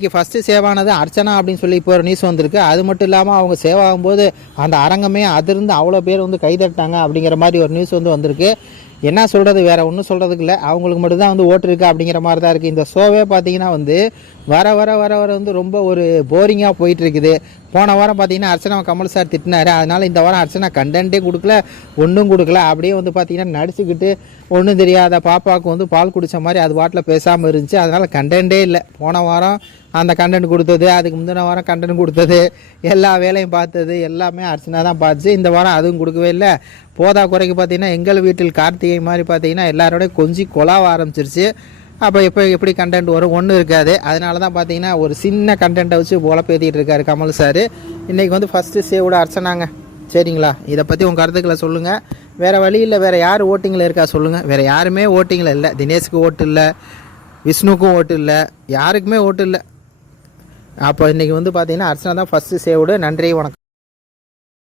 இன்னைக்கு first save ஆனது அர்ச்சனா அப்படின்னு சொல்லி இப்போ ஒரு நியூஸ் வந்திருக்கு. அது மட்டும் இல்லாமல் அவங்க சேவ் ஆகும்போது அந்த அரங்கமே அதிர்ந்து அவ்வளோ பேர் வந்து கைதட்டாங்க அப்படிங்கிற மாதிரி ஒரு நியூஸ் வந்திருக்கு. என்ன சொல்கிறது, வேறு ஒன்றும் சொல்கிறதுக்கு இல்லை, அவங்களுக்கு மட்டும்தான் வந்து ஓட்டு இருக்குது அப்படிங்கிற மாதிரி தான் இருக்குது. இந்த ஷோவே பார்த்தீங்கன்னா வர வர வர வர ரொம்ப ஒரு போரிங்காக போயிட்டுருக்குது. போன வாரம் பார்த்தீங்கன்னா அர்ச்சனா கமல் சார் திட்டினார். அதனால் இந்த வாரம் அர்ச்சனா கண்டென்ட்டே கொடுக்கல, ஒன்றும் கொடுக்கல. அப்படியே பார்த்தீங்கன்னா நடிச்சுக்கிட்டு ஒன்றும் தெரியாத பாப்பாவுக்கு பால் குடித்த மாதிரி அது பாட்டில் பேசாமல் இருந்துச்சு. அதனால் கண்டென்ட்டே இல்லை. போன வாரம் அந்த கண்டென்ட் கொடுத்தது, அதுக்கு முந்தின வாரம் கண்டென்ட் கொடுத்தது, எல்லா வேலையும் பார்த்தது எல்லாமே அர்ச்சனா தான் பார்த்துச்சு. இந்த வாரம் அதுவும் கொடுக்கவே இல்லை. போதா குறைக்கு பார்த்தீங்கன்னா எங்கள் வீட்டில் கார்த்திகை மாதிரி பார்த்தீங்கன்னா எல்லாரோடய கொஞ்சம் கொலாவ ஆரம்பிச்சிருச்சு. அப்போ எப்படி கண்டென்ட் வரும், ஒன்றும் இருக்காது. அதனால தான் பார்த்தீங்கன்னா ஒரு சின்ன கண்டென்ட்டை வச்சு உழப்பேற்றிட்டு இருக்காரு கமல் சார். இன்றைக்கி ஃபஸ்ட்டு சேவோட அர்ச்சனாங்க. சரிங்களா, இதை பற்றி உங்கள் கருத்துக்களை சொல்லுங்கள். வேறு வழி இல்லை, வேறு யார் ஓட்டிங்கில் இருக்கா சொல்லுங்கள். வேறு யாருமே ஓட்டிங்கில் இல்லை. தினேஷுக்கு ஓட்டு இல்லை, விஷ்ணுக்கும் ஓட்டு இல்லை, யாருக்குமே ஓட்டு இல்லை. அப்போ இன்றைக்கி பார்த்தீங்கன்னா அர்ச்சனா தான் ஃபஸ்ட்டு சேவோடு. நன்றி, வணக்கம்.